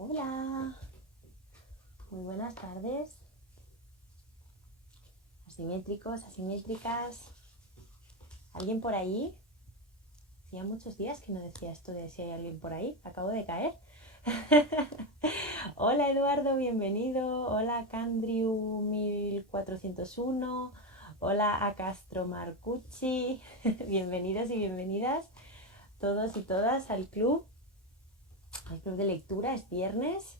Hola, muy buenas tardes. Asimétricos, asimétricas. ¿Alguien por ahí? Hacía muchos días que no decía esto de si hay alguien por ahí. Acabo de caer. Hola Eduardo, bienvenido. Hola Candriu 1401. Hola a Castro Marcucci. Bienvenidos y bienvenidas todos y todas al club de lectura. Es viernes.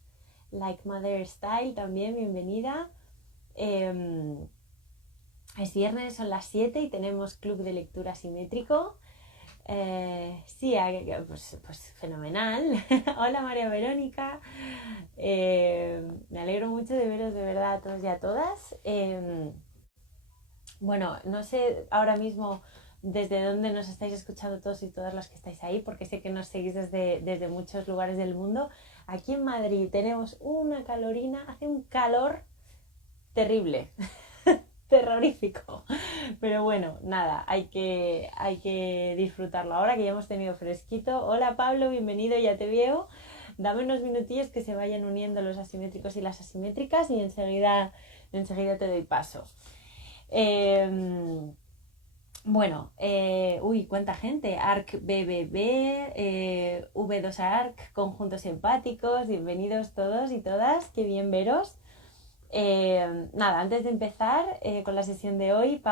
Like Mother Style también, bienvenida. Es viernes, son las 7 y tenemos club de lectura asimétrico. Sí, pues fenomenal. Hola María Verónica. Me alegro mucho de veros de verdad a todos y a todas. Bueno, no sé ahora mismo desde dónde nos estáis escuchando todos y todas los que estáis ahí, porque sé que nos seguís desde muchos lugares del mundo. Aquí en Madrid tenemos una calorina, hace un calor terrible, terrorífico. Pero bueno, nada, hay que disfrutarlo ahora que ya hemos tenido fresquito. Hola Pablo, bienvenido, ya te veo. Dame unos minutillos que se vayan uniendo los asimétricos y las asimétricas y enseguida te doy paso. Bueno, cuánta gente. ARC BBB, V2ARC, conjuntos empáticos, bienvenidos todos y todas, qué bien veros. Nada, antes de empezar con la sesión de hoy,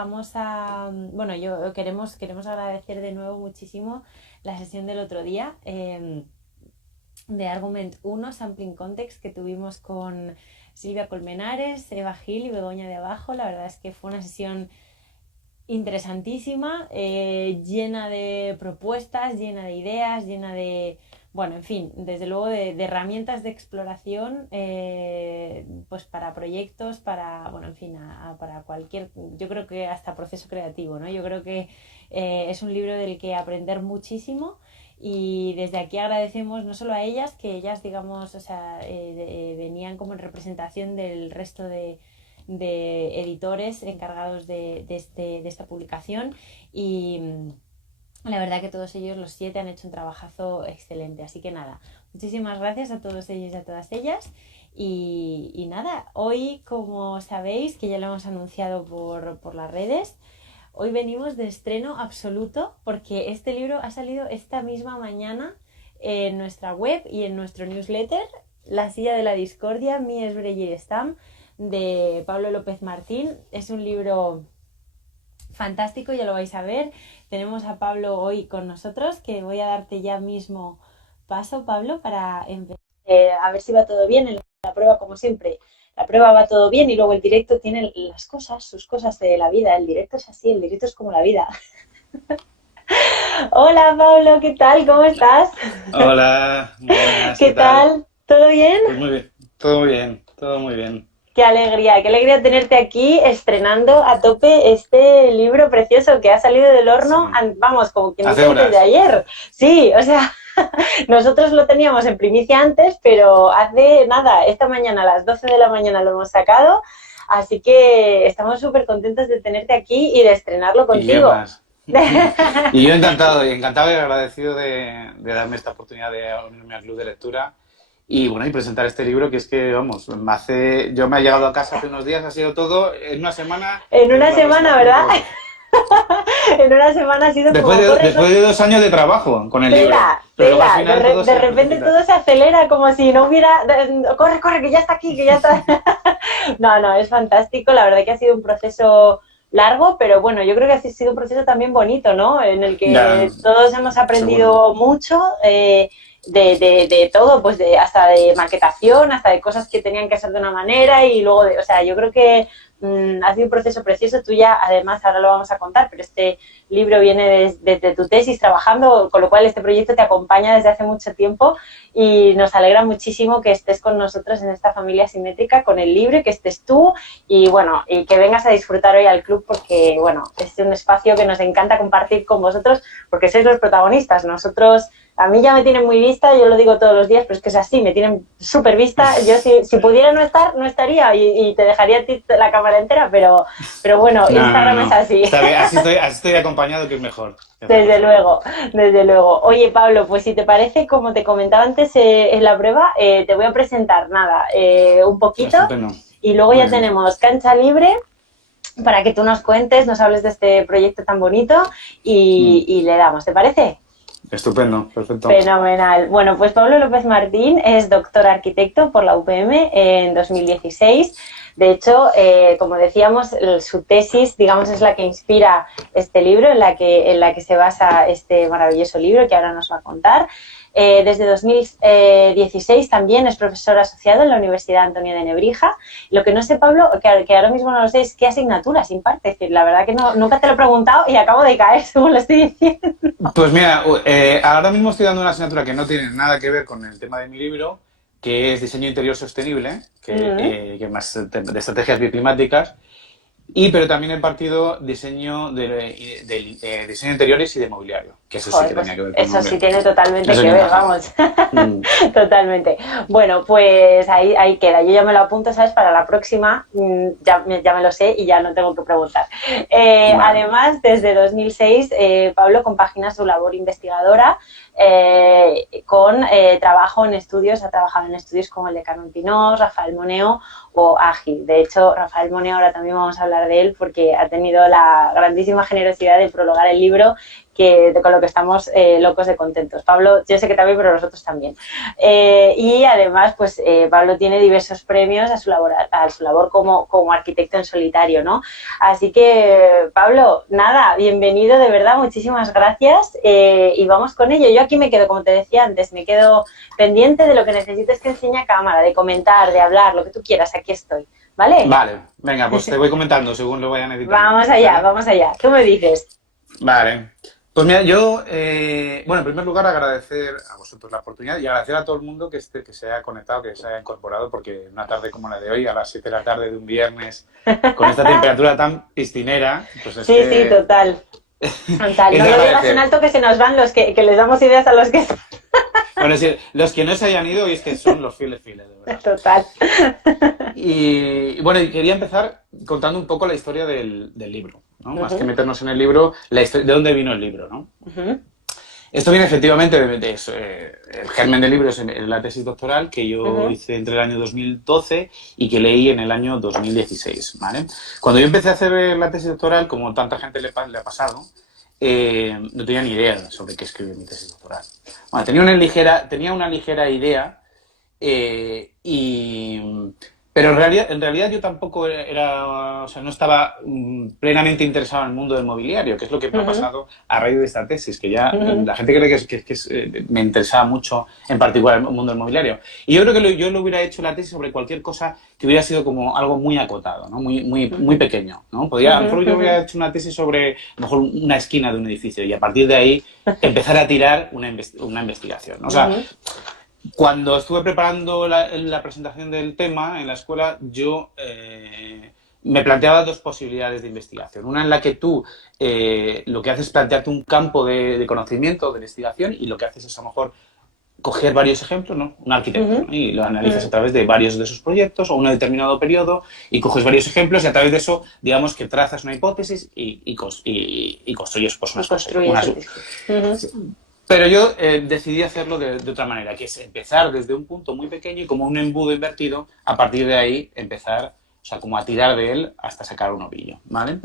queremos agradecer de nuevo muchísimo la sesión del otro día de Argument 1, Sampling Context, que tuvimos con Silvia Colmenares, Eva Gil y Begoña de Abajo. La verdad es que fue una sesión interesantísima, llena de propuestas, llena de ideas, llena de, bueno, en fin, desde luego de herramientas de exploración, pues para proyectos, para, bueno, en fin, para cualquier, yo creo que hasta proceso creativo, ¿no? Yo creo que es un libro del que aprender muchísimo y desde aquí agradecemos no solo a ellas, que ellas, digamos, o sea, venían como en representación del resto de editores encargados de esta publicación y la verdad que todos ellos, los 7, han hecho un trabajazo excelente. Así que nada, muchísimas gracias a todos ellos y a todas ellas. Y nada, hoy, como sabéis, que ya lo hemos anunciado por las redes, hoy venimos de estreno absoluto porque este libro ha salido esta misma mañana en nuestra web y en nuestro newsletter, La silla de la discordia, Mies Breyer Stam, de Pablo López Martín. Es un libro fantástico, ya lo vais a ver. Tenemos a Pablo hoy con nosotros, que voy a darte ya mismo paso, Pablo, para empezar. A ver si va todo bien en la prueba, como siempre. La prueba va todo bien y luego el directo tiene las cosas, sus cosas de la vida. El directo es así, el directo es como la vida. Hola Pablo, ¿qué tal? ¿Cómo estás? Hola, muy buenas, ¿Qué ¿qué tal? tal? ¿Todo bien? Pues muy bien, todo muy bien, todo muy bien. Qué alegría tenerte aquí estrenando a tope este libro precioso que ha salido del horno, Sí, vamos, como quien dice hace antes de horas. ayer. Sí, o sea, nosotros lo teníamos en primicia antes, pero hace nada, esta mañana a las 12 de la mañana lo hemos sacado, así que estamos súper contentos de tenerte aquí y de estrenarlo ¿Y qué contigo. más? Y yo encantado, y agradecido de darme esta oportunidad de unirme al club de lectura y bueno, y presentar este libro que es que, vamos, yo me he llegado a casa hace unos días, ha sido todo en una semana, En una la semana, aproximación a ¿verdad? todo. En una semana ha sido Después como de, corre, después de 2 años de trabajo con el libro, pero luego al tela, final todo de se repente precipita. todo se acelera como si no hubiera, corre, que ya está aquí, que ya está. No, es fantástico, la verdad que ha sido un proceso largo, pero bueno, yo creo que ha sido un proceso también bonito, ¿no? En el Ya, que todos hemos seguro. aprendido mucho de todo, pues hasta de maquetación, hasta de cosas que tenían que ser de una manera y luego, o sea, yo creo que ha sido un proceso precioso. Tú ya, además, ahora lo vamos a contar, pero este libro viene desde tu tesis trabajando, con lo cual este proyecto te acompaña desde hace mucho tiempo y nos alegra muchísimo que estés con nosotros en esta familia simétrica con el libro, que estés tú y bueno, y que vengas a disfrutar hoy al club porque, bueno, es un espacio que nos encanta compartir con vosotros porque sois los protagonistas. Nosotros, a mí ya me tienen muy vista, yo lo digo todos los días, pero es que es así, me tienen súper vista. Yo si pudiera no estar, no estaría y te dejaría a ti la cámara cámara entera, pero bueno, Instagram es así. Está bien, así estoy acompañado, que es mejor. Desde luego, desde luego. Oye, Pablo, pues si te parece, como te comentaba antes en la prueba, te voy a presentar un poquito. Estupendo. Y luego ya tenemos cancha libre para que tú nos cuentes, nos hables de este proyecto tan bonito y le damos, ¿te parece? Estupendo, perfecto. Fenomenal. Bueno, pues Pablo López Martín es doctor arquitecto por la UPM en 2016. De hecho, como decíamos, su tesis, digamos, es la que inspira este libro, en la que se basa este maravilloso libro que ahora nos va a contar. Desde 2016 también es profesor asociado en la Universidad Antonio de Nebrija. Lo que no sé, Pablo, que ahora mismo no lo sé, es qué asignaturas imparte. Es decir, la verdad que nunca te lo he preguntado y acabo de caer, según lo estoy diciendo. Pues mira, ahora mismo estoy dando una asignatura que no tiene nada que ver con el tema de mi libro, que es diseño interior sostenible, que más de estrategias bioclimáticas. Pero también he impartido diseño de diseño de interiores y de mobiliario, que eso sí que tenía que ver con eso sí tiene totalmente que ver, vamos. Totalmente. Bueno, pues ahí queda. Yo ya me lo apunto, ¿sabes? Para la próxima ya me lo sé y ya no tengo que preguntar. Vale. Además, desde 2006, Pablo compagina su labor investigadora con trabajo en estudios. Ha trabajado en estudios como el de Carmen Pinós, Rafael Moneo o Ágil. De hecho, Rafael Moneo, ahora también vamos a hablar de él porque ha tenido la grandísima generosidad de prologar el libro, con lo que estamos locos de contentos. Pablo, yo sé que también, pero nosotros también. Y además, pues Pablo tiene diversos premios a su labor como arquitecto en solitario, ¿no? Así que, Pablo, nada, bienvenido, de verdad, muchísimas gracias y vamos con ello. Yo aquí me quedo, como te decía antes, me quedo pendiente de lo que necesites que enseñe a cámara, de comentar, de hablar, lo que tú quieras, aquí estoy, ¿vale? Vale, venga, pues te voy comentando según lo vayan editando. Vamos allá, vamos allá. ¿Qué me dices? Vale. Pues mira, yo, bueno, en primer lugar agradecer a vosotros la oportunidad y agradecer a todo el mundo que se haya conectado, que se haya incorporado, porque una tarde como la de hoy, a las 7 de la tarde de un viernes, con esta temperatura tan piscinera, pues es sí, total. Total. No lo digas en alto que se nos van los que les damos ideas a los que... Bueno, sí, los que no se hayan ido, y es que son los fieles, de verdad. Total. Y bueno, quería empezar contando un poco la historia del libro, ¿no? Más que meternos en el libro, la historia, de dónde vino el libro, ¿no? Esto viene efectivamente el germen del libro es la tesis doctoral que yo hice entre el año 2012 y que leí en el año 2016, ¿vale? Cuando yo empecé a hacer la tesis doctoral, como tanta gente le ha pasado, no tenía ni idea sobre qué escribir mi tesis doctoral. Bueno, tenía una ligera idea, pero en realidad yo tampoco no estaba plenamente interesado en el mundo del mobiliario, que es lo que me ha pasado a raíz de esta tesis, que ya la gente cree que me interesaba mucho en particular el mundo del mobiliario. Y yo creo que yo lo hubiera hecho la tesis sobre cualquier cosa que hubiera sido como algo muy acotado, ¿no? Muy pequeño, ¿no? A lo mejor yo hubiera hecho una tesis sobre a lo mejor una esquina de un edificio y a partir de ahí empezar a tirar una investigación, ¿no? O sea, cuando estuve preparando la presentación del tema en la escuela, yo me planteaba dos posibilidades de investigación. Una en la que tú lo que haces es plantearte un campo de conocimiento, de investigación, y lo que haces es a lo mejor coger varios ejemplos, ¿no? Un arquitecto, ¿no? Y lo analizas a través de varios de esos proyectos o un determinado periodo y coges varios ejemplos y a través de eso, digamos que trazas una hipótesis y construyes pues, unas cosas. Pero yo decidí hacerlo de otra manera, que es empezar desde un punto muy pequeño y como un embudo invertido, a partir de ahí empezar, o sea, como a tirar de él hasta sacar un ovillo, ¿vale?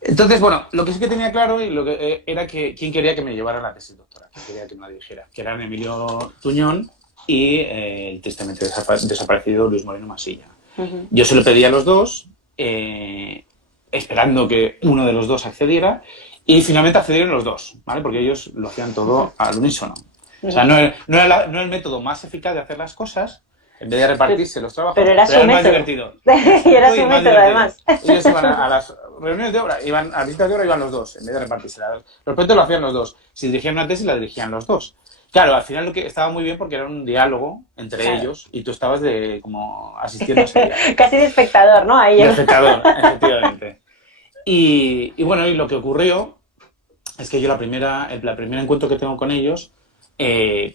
Entonces, bueno, lo que sí que tenía claro y lo que era que quién quería que me llevara la tesis doctoral, quién quería que me la dirigiera, que eran Emilio Tuñón y el tristemente desaparecido Luis Moreno Masilla. Yo se lo pedí a los dos, esperando que uno de los dos accediera, y finalmente accedieron los dos, ¿vale? Porque ellos lo hacían todo al unísono. O sea, no era el método más eficaz de hacer las cosas, en vez de repartirse los trabajos, pero era el más divertido. Y era su método, además. Ellos iban a las reuniones de obra, a las visitas de obra iban los dos, en vez de repartirse. Los proyectos lo hacían los dos. Si dirigían una tesis, la dirigían los dos. Claro, al final lo que estaba muy bien porque era un diálogo entre ellos y tú estabas como asistiendo a ese diálogo. Casi de espectador, ¿no? Ahí de espectador, efectivamente. Y bueno, y lo que ocurrió es que yo el primer encuentro que tengo con ellos,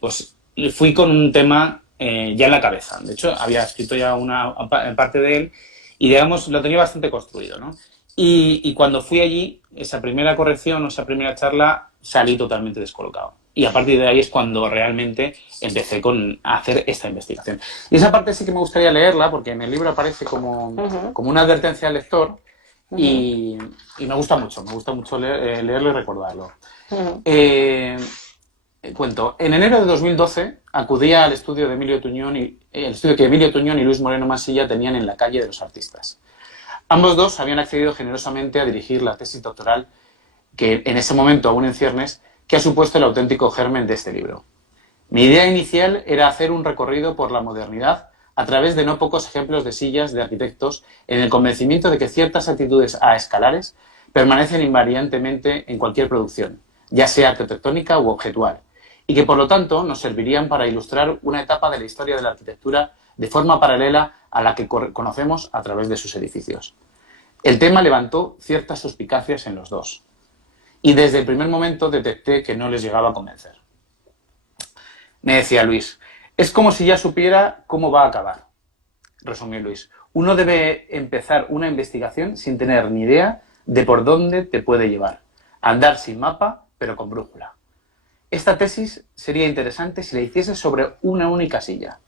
pues fui con un tema ya en la cabeza. De hecho, había escrito ya una parte de él y digamos, lo tenía bastante construido, ¿no? Y cuando fui allí, esa primera corrección o esa primera charla, salí totalmente descolocado. Y a partir de ahí es cuando realmente empecé a hacer esta investigación. Y esa parte sí que me gustaría leerla, porque en el libro aparece como una advertencia al lector y me gusta mucho leerlo y recordarlo. Cuento, en enero de 2012 acudía al estudio de Emilio Tuñón el estudio que Emilio Tuñón y Luis Moreno Masilla tenían en la calle de los Artistas. Ambos dos habían accedido generosamente a dirigir la tesis doctoral que en ese momento aún en ciernes, que ha supuesto el auténtico germen de este libro. Mi idea inicial era hacer un recorrido por la modernidad a través de no pocos ejemplos de sillas de arquitectos en el convencimiento de que ciertas actitudes escalares permanecen invariantemente en cualquier producción, ya sea arquitectónica u objetual, y que por lo tanto nos servirían para ilustrar una etapa de la historia de la arquitectura de forma paralela a la que conocemos a través de sus edificios. El tema levantó ciertas suspicacias en los dos, y desde el primer momento detecté que no les llegaba a convencer. Me decía Luis, es como si ya supiera cómo va a acabar. Resumió Luis, uno debe empezar una investigación sin tener ni idea de por dónde te puede llevar. Andar sin mapa, pero con brújula. Esta tesis sería interesante si la hicieses sobre una única silla.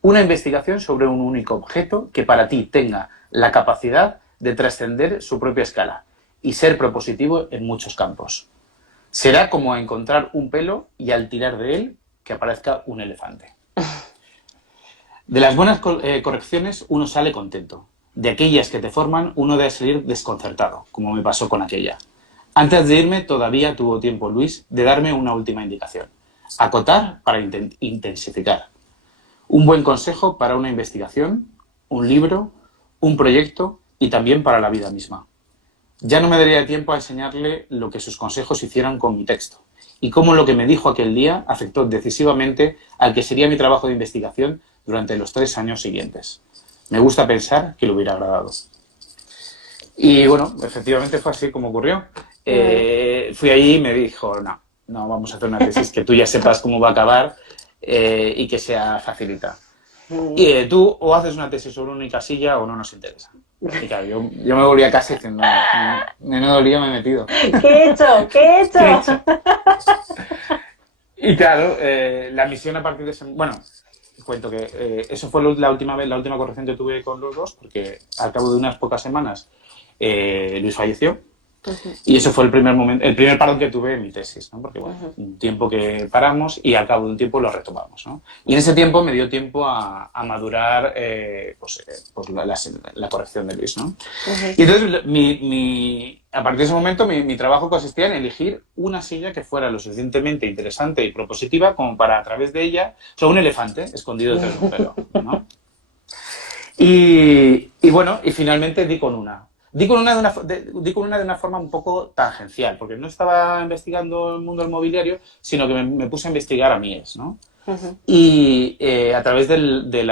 Una investigación sobre un único objeto que para ti tenga la capacidad de trascender su propia escala y ser propositivo en muchos campos. Será como encontrar un pelo y al tirar de él que aparezca un elefante. De las buenas correcciones uno sale contento. De aquellas que te forman uno debe salir desconcertado, como me pasó con aquella. Antes de irme todavía tuvo tiempo Luis de darme una última indicación. Acotar para intensificar. Un buen consejo para una investigación, un libro, un proyecto y también para la vida misma. Ya no me daría tiempo a enseñarle lo que sus consejos hicieron con mi texto y cómo lo que me dijo aquel día afectó decisivamente al que sería mi trabajo de investigación durante los 3 años siguientes. Me gusta pensar que le hubiera agradado. Y bueno, efectivamente fue así como ocurrió. Fui allí y me dijo, no, vamos a hacer una tesis que tú ya sepas cómo va a acabar y que sea facilita. Y tú o haces una tesis sobre una única silla o no nos interesa. Y claro, yo me volví a casa diciendo, menudo lío me he metido. ¿Qué he hecho? ¿Qué he hecho? Y claro, la misión a partir de ese... Bueno, cuento que eso fue la última corrección que tuve con los dos, porque al cabo de unas pocas semanas Luis falleció. Y eso fue el primer parón que tuve en mi tesis, ¿no? Porque, bueno, un tiempo que paramos y al cabo de un tiempo lo retomamos, ¿no? Y en ese tiempo me dio tiempo a madurar la corrección de Luis, ¿no? Y entonces, a partir de ese momento, mi trabajo consistía en elegir una silla que fuera lo suficientemente interesante y propositiva como para, a través de ella, un elefante escondido detrás de un pelo, ¿no? Y bueno, y finalmente di con una. Di con una de una forma un poco tangencial, porque no estaba investigando el mundo del mobiliario, sino que me puse a investigar a Mies, ¿no? Y a través del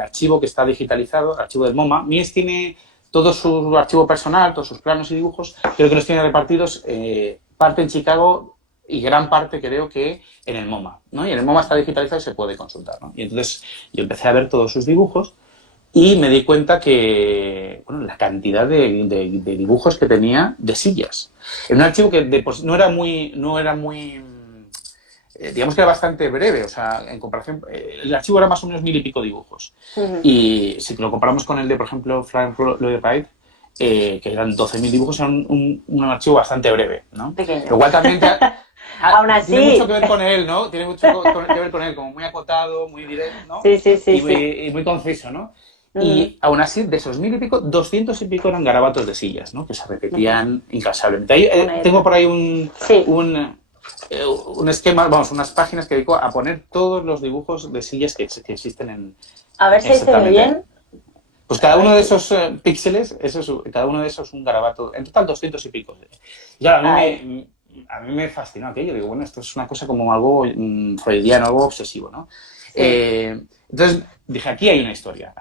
archivo que está digitalizado, el archivo del MoMA, Mies tiene todo su archivo personal, todos sus planos y dibujos, pero que los tiene repartidos parte en Chicago y gran parte creo que en el MoMA, ¿no? Y en el MoMA está digitalizado y se puede consultar, ¿no? Y entonces yo empecé a ver todos sus dibujos y me di cuenta que, bueno, la cantidad de dibujos que tenía de sillas. En un archivo que no era muy digamos que era bastante breve, o sea, en comparación, el archivo era más o menos 1000 y pico dibujos. Y si lo comparamos con el de, por ejemplo, Frank Lloyd Wright, que eran 12.000 dibujos, era un archivo bastante breve, ¿no? Pequeño. Lo cual también aún así... tiene mucho que ver con él, ¿no? Tiene mucho que ver con él, como muy acotado, muy directo, ¿no? Sí. Y muy conciso, ¿no? Y aún así, de esos 1000 y pico, 200 y pico eran garabatos de sillas, ¿no? Que se repetían incansablemente. Ahí, tengo por ahí un esquema, vamos, unas páginas que dedico a poner todos los dibujos de sillas que existen en... A ver si se ve bien. Pues cada uno de esos píxeles, cada uno de esos es un garabato, en total 200 y pico. Y claro, a mí me fascinó aquello. Digo, bueno, esto es una cosa como algo freudiano, algo obsesivo, ¿no? Sí. Entonces dije, aquí hay una historia.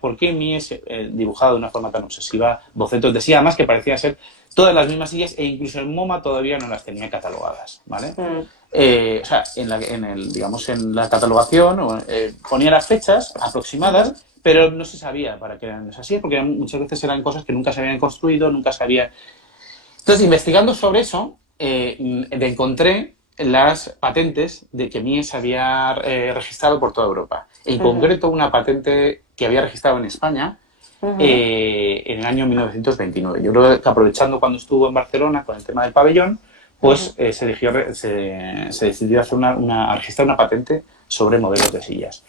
¿Por qué Mies dibujado de una forma tan obsesiva bocetos de silla? Además que parecía ser todas las mismas sillas e incluso el MoMA todavía no las tenía catalogadas, ¿vale? O sea, en la catalogación ponía las fechas aproximadas, pero no se sabía para qué eran esas sillas, porque muchas veces eran cosas que nunca se habían construido, nunca se había... Entonces, investigando sobre eso, encontré las patentes de que Mies había registrado por toda Europa. En concreto, una patente que había registrado en España en el año 1929. Yo creo que aprovechando cuando estuvo en Barcelona con el tema del pabellón, pues se decidió hacer a registrar una patente sobre modelos de sillas.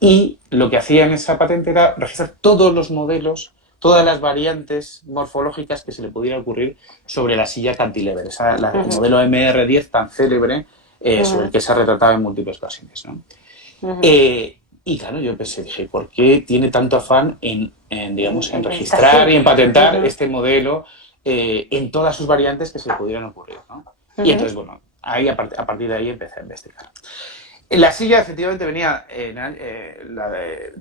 Y lo que hacía en esa patente era registrar todos los modelos, todas las variantes morfológicas que se le pudiera ocurrir sobre la silla cantilever, el modelo MR10 tan célebre, sobre el que se ha retratado en múltiples ocasiones, ¿no? Y claro, yo pensé, dije, ¿por qué tiene tanto afán en registrar y en patentar este modelo en todas sus variantes que se le pudieran ocurrir, ¿no? Y entonces, bueno, ahí, a partir de ahí empecé a investigar. La silla efectivamente venía,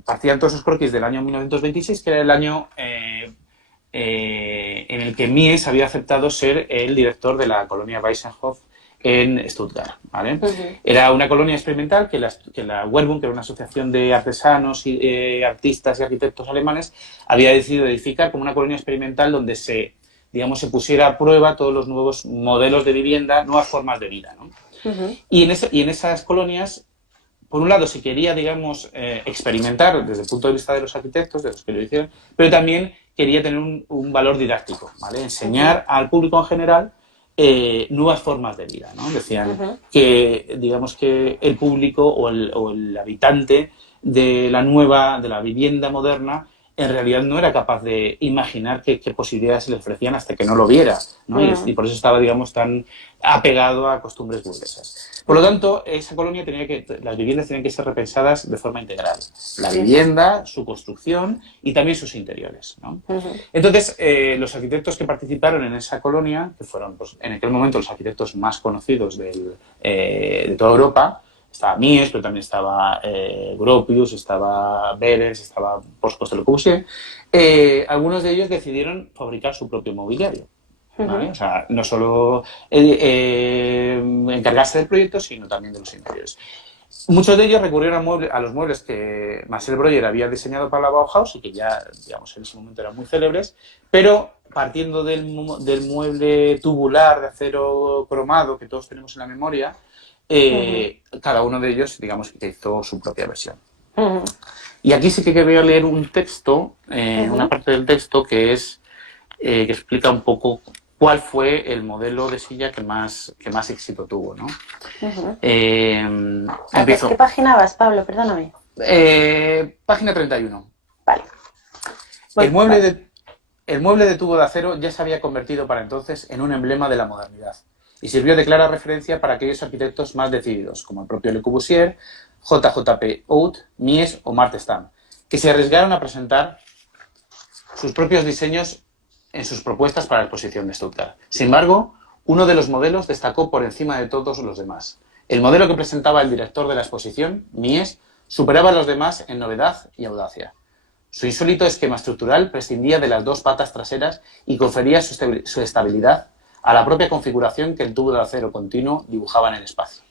partían todos esos croquis del año 1926, que era el año en el que Mies había aceptado ser el director de la colonia Weissenhof en Stuttgart, ¿vale? Era una colonia experimental que la Werbung, que era una asociación de artesanos, artistas y arquitectos alemanes, había decidido edificar como una colonia experimental donde se pusiera a prueba todos los nuevos modelos de vivienda, nuevas formas de vida, ¿no? Y en esas colonias, por un lado, se quería, experimentar desde el punto de vista de los arquitectos, de los que lo hicieron, pero también quería tener un valor didáctico, ¿vale? Enseñar al público en general nuevas formas de vida, ¿no? Decían que, que el público o el habitante de la vivienda moderna en realidad no era capaz de imaginar qué posibilidades se le ofrecían hasta que no lo viera, ¿no? Y por eso estaba, tan apegado a costumbres burguesas. Por lo tanto, esa colonia las viviendas tenían que ser repensadas de forma integral. La vivienda, su construcción y también sus interiores, ¿no? Entonces, los arquitectos que participaron en esa colonia, que fueron, pues, en aquel momento los arquitectos más conocidos de toda Europa, estaba Mies, pero también estaba Gropius, estaba Behrens, estaba, por supuesto, Le Corbusier. Algunos de ellos decidieron fabricar su propio mobiliario, ¿vale? O sea, no solo encargarse del proyecto, sino también de los interiores. Muchos de ellos recurrieron a los muebles que Marcel Breuer había diseñado para la Bauhaus y que ya, en ese momento eran muy célebres, pero partiendo del mueble tubular de acero cromado que todos tenemos en la memoria, cada uno de ellos, que hizo su propia versión. Y aquí sí que quería leer un texto, una parte del texto que explica un poco cuál fue el modelo de silla que más éxito tuvo, ¿no? ¿Qué página vas, Pablo? Perdóname. Página 31. Vale. El mueble de tubo de acero ya se había convertido para entonces en un emblema de la modernidad y sirvió de clara referencia para aquellos arquitectos más decididos, como el propio Le Corbusier, JJP Oud, Mies o Marthe Stam, que se arriesgaron a presentar sus propios diseños en sus propuestas para la exposición de Stuttgart. Sin embargo, uno de los modelos destacó por encima de todos los demás. El modelo que presentaba el director de la exposición, Mies, superaba a los demás en novedad y audacia. Su insólito esquema estructural prescindía de las dos patas traseras y confería su estabilidad a la propia configuración que el tubo de acero continuo dibujaba en el espacio.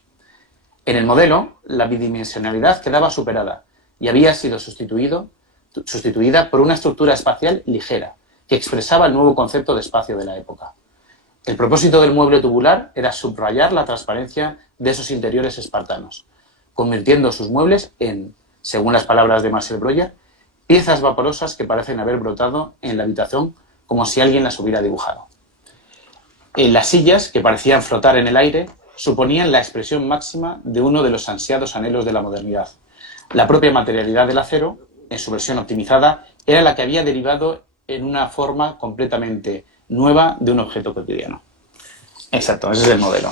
En el modelo, la bidimensionalidad quedaba superada y había sido sustituida por una estructura espacial ligera, que expresaba el nuevo concepto de espacio de la época. El propósito del mueble tubular era subrayar la transparencia de esos interiores espartanos, convirtiendo sus muebles en, según las palabras de Marcel Breuer, piezas vaporosas que parecen haber brotado en la habitación como si alguien las hubiera dibujado. Las sillas, que parecían flotar en el aire, suponían la expresión máxima de uno de los ansiados anhelos de la modernidad. La propia materialidad del acero, en su versión optimizada, era la que había derivado en una forma completamente nueva de un objeto cotidiano. Exacto, ese es el modelo.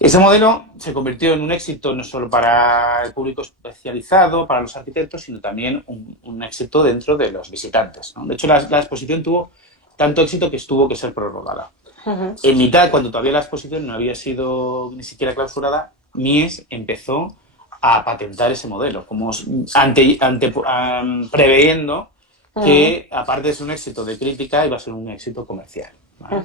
Ese modelo se convirtió en un éxito no solo para el público especializado, para los arquitectos, sino también un éxito dentro de los visitantes, ¿no? De hecho, la exposición tuvo tanto éxito que tuvo que ser prorrogada. En mitad, cuando todavía la exposición no había sido ni siquiera clausurada, Mies empezó a patentar ese modelo, como preveyendo que, aparte de ser un éxito de crítica, iba a ser un éxito comercial, ¿vale?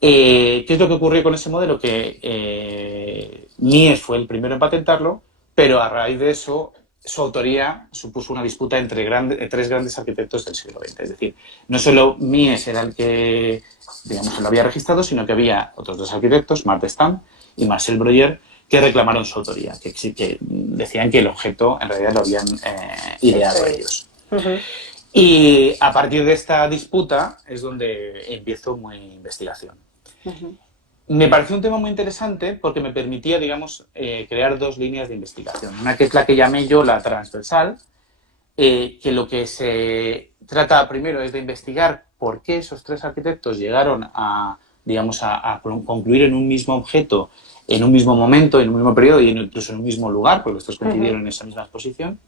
¿Qué es lo que ocurrió con ese modelo? Que Mies fue el primero en patentarlo, pero a raíz de eso su autoría supuso una disputa entre tres grandes arquitectos del siglo XX. Es decir, no solo Mies era el que, digamos, lo había registrado, sino que había otros dos arquitectos, Martin Stam y Marcel Breuer, que reclamaron su autoría, que decían que el objeto en realidad lo habían ideado ellos. Y a partir de esta disputa es donde empiezo mi investigación. Me pareció un tema muy interesante porque me permitía, digamos, crear dos líneas de investigación. Una que es la que llamé yo la transversal, que lo que se trata primero es de investigar por qué esos tres arquitectos llegaron a, digamos, a concluir en un mismo objeto, en un mismo momento, en un mismo periodo y incluso en un mismo lugar, porque estos coincidieron en esa misma exposición,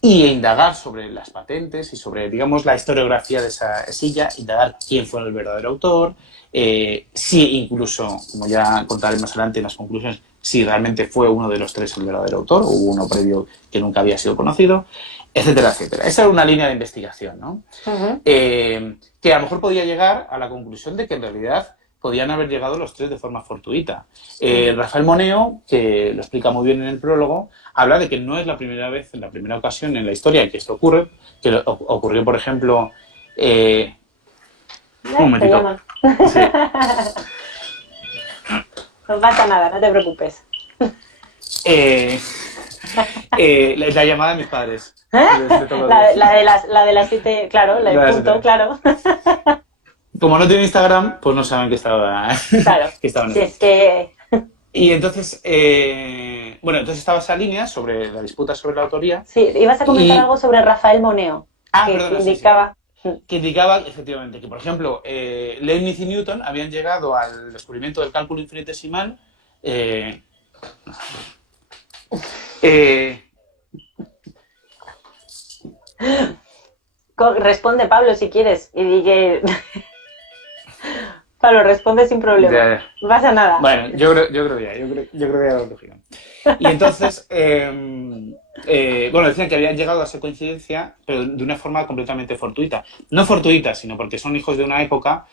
y indagar sobre las patentes y sobre, digamos, la historiografía de esa silla, indagar quién fue el verdadero autor, si incluso, como ya contaré más adelante en las conclusiones, si realmente fue uno de los tres el verdadero autor o hubo uno previo que nunca había sido conocido, etcétera, etcétera. Esa era una línea de investigación, ¿no? Que a lo mejor podía llegar a la conclusión de que en realidad podían haber llegado los tres de forma fortuita. Rafael Moneo, que lo explica muy bien en el prólogo, habla de que no es la primera vez, en la primera ocasión en la historia en que esto ocurre, que ocurrió, por ejemplo... un momentito. Sí. No pasa nada, no te preocupes. La llamada de mis padres. La de las 7, claro, la del punto, claro. Como no tiene Instagram, pues no saben que estaba... Claro, que estaba en si es que... Y entonces, bueno, entonces estaba esa línea sobre la disputa sobre la autoría. Sí, ibas a comentar algo sobre Rafael Moneo, que indicaba... Sí. Que indicaba, efectivamente, que, por ejemplo, Leibniz y Newton habían llegado al descubrimiento del cálculo infinitesimal Responde, Pablo, si quieres, y di que... Pablo, responde sin problema. Ya. No pasa nada. Bueno, yo creo que ya lo lógico. Y entonces, bueno, decían que habían llegado a esa coincidencia, pero de una forma completamente fortuita. No fortuita, sino porque son hijos de una época,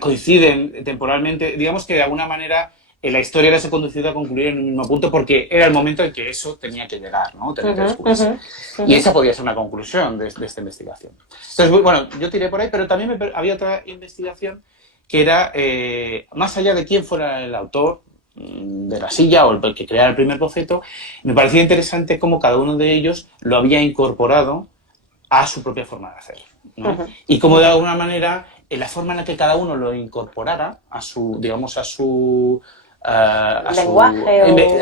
coinciden temporalmente, digamos que de alguna manera la historia era conducida a concluir en un mismo punto porque era el momento en que eso tenía que llegar, ¿no? Tenía que descubrirse. Y esa podía ser una conclusión de esta investigación. Entonces, bueno, yo tiré por ahí, pero también había otra investigación que era, más allá de quién fuera el autor de la silla o el que creara el primer boceto, me parecía interesante cómo cada uno de ellos lo había incorporado a su propia forma de hacer, ¿no? Y cómo de alguna manera, en la forma en la que cada uno lo incorporara a su, digamos, a su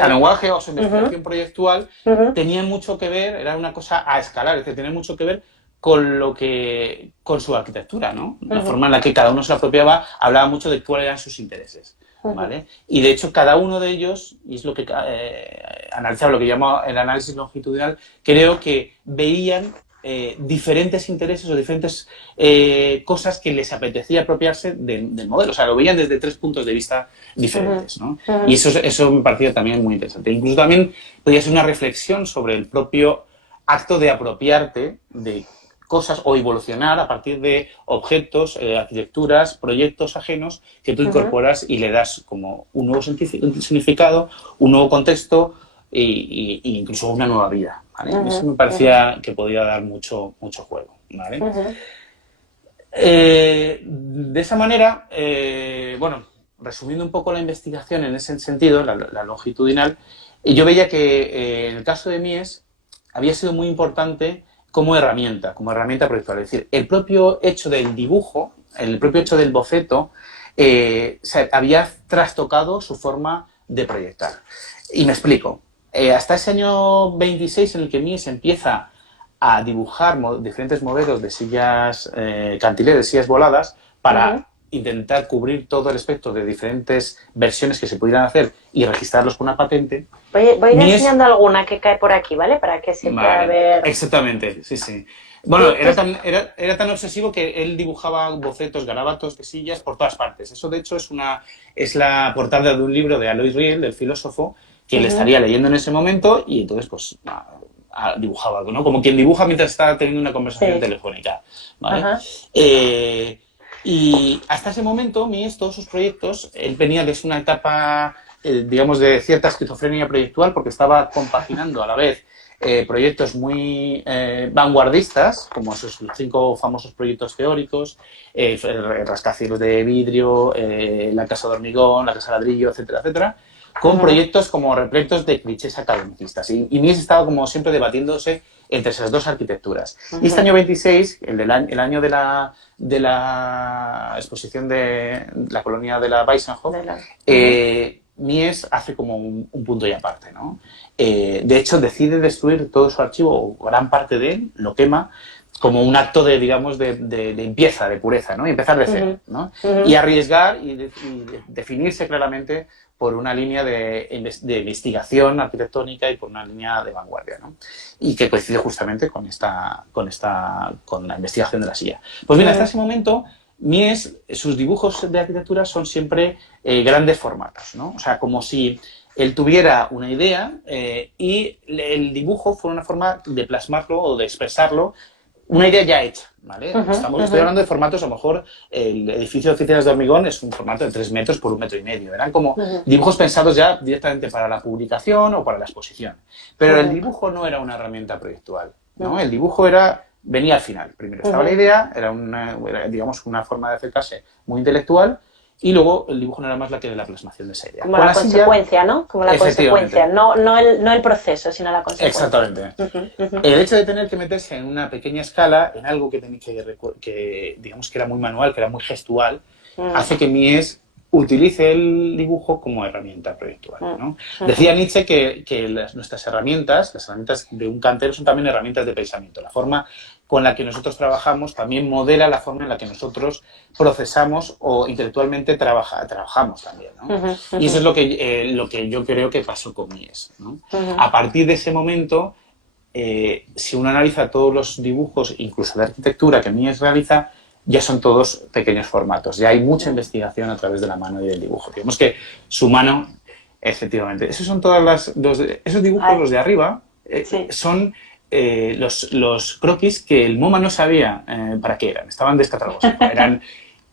lenguaje o a su investigación proyectual, tenía mucho que ver, era una cosa a escalar, es decir, tenía mucho que ver con su arquitectura, ¿no? La forma en la que cada uno se la apropiaba, hablaba mucho de cuáles eran sus intereses, ¿vale? Y de hecho cada uno de ellos, y es lo que analizaba, lo que llamo el análisis longitudinal, creo que veían diferentes intereses o diferentes cosas que les apetecía apropiarse del modelo. O sea, lo veían desde tres puntos de vista diferentes, ¿no? Y eso me parecía también muy interesante. Incluso también podía ser una reflexión sobre el propio acto de apropiarte de cosas o evolucionar a partir de objetos, arquitecturas, proyectos ajenos que tú incorporas y le das como un nuevo significado, un nuevo contexto e incluso una nueva vida, ¿vale? Eso me parecía que podía dar mucho juego, ¿vale? De esa manera, bueno, resumiendo un poco la investigación en ese sentido, la longitudinal, yo veía que en el caso de Mies había sido muy importante como herramienta proyectual. Es decir, el propio hecho del dibujo, el propio hecho del boceto, había trastocado su forma de proyectar. Y me explico. Hasta ese año 26 en el que Mies empieza a dibujar diferentes modelos de sillas cantilever, sillas voladas, para intentar cubrir todo el espectro de diferentes versiones que se pudieran hacer y registrarlos con una patente. Voy a ir enseñando alguna que cae por aquí, ¿vale? Para que se pueda ver... Exactamente, sí. Bueno, era tan obsesivo que él dibujaba bocetos, garabatos de sillas por todas partes. Eso, de hecho, es la portada de un libro de Alois Riel, del filósofo, que le estaría leyendo en ese momento y entonces, pues, dibujaba algo, ¿no? Como quien dibuja mientras está teniendo una conversación telefónica, ¿vale? Y hasta ese momento, Mies, todos sus proyectos, él venía desde una etapa digamos, de cierta esquizofrenia proyectual, porque estaba compaginando a la vez proyectos muy vanguardistas, como esos 5 famosos proyectos teóricos, el rascacielos de vidrio, la casa de hormigón, la casa de ladrillo, etcétera, etcétera, con proyectos como repletos de clichés academicistas. Y Mies estaba como siempre debatiéndose entre esas dos arquitecturas. Y este año 26, el año de la exposición de la colonia de la Weissenhof, Mies hace como un punto y aparte, ¿no? De hecho, decide destruir todo su archivo, o gran parte de él, lo quema, como un acto de, digamos, de limpieza, de pureza, ¿no? Y empezar de cero, ¿no? Y arriesgar y definirse claramente por una línea de investigación arquitectónica y por una línea de vanguardia, ¿no? Y que coincide justamente con la investigación de la silla. Pues bien, hasta ese momento, Mies, sus dibujos de arquitectura son siempre grandes formatos, ¿no? O sea, como si él tuviera una idea y el dibujo fuera una forma de plasmarlo o de expresarlo, una idea ya hecha, ¿vale? Estoy hablando de formatos, a lo mejor el edificio de oficinas de hormigón es un formato de 3 metros por 1,5 metros. Eran como dibujos pensados ya directamente para la publicación o para la exposición. Pero el dibujo no era una herramienta proyectual, ¿no? El dibujo venía al final. Primero estaba la idea, era digamos, una forma de acercarse muy intelectual, y luego el dibujo no era más la que de la plasmación de esa idea. Como la consecuencia, ¿no? Como la consecuencia, no el proceso, sino la consecuencia. Exactamente. El hecho de tener que meterse en una pequeña escala, en algo que digamos que era muy manual, que era muy gestual, hace que Mies utilice el dibujo como herramienta proyectual, ¿no? Decía Nietzsche que nuestras herramientas, las herramientas de un cantero, son también herramientas de pensamiento. La forma con la que nosotros trabajamos también modela la forma en la que nosotros procesamos o intelectualmente trabajamos también, ¿no? Y eso es lo que yo creo que pasó con Mies, ¿no? A partir de ese momento, si uno analiza todos los dibujos, incluso de arquitectura, que Mies realiza, ya son todos pequeños formatos. Ya hay mucha investigación a través de la mano y del dibujo. Digamos que su mano, efectivamente, esos son esos dibujos, los de arriba, son los croquis que el MoMA no sabía para qué eran. Estaban descatalogados.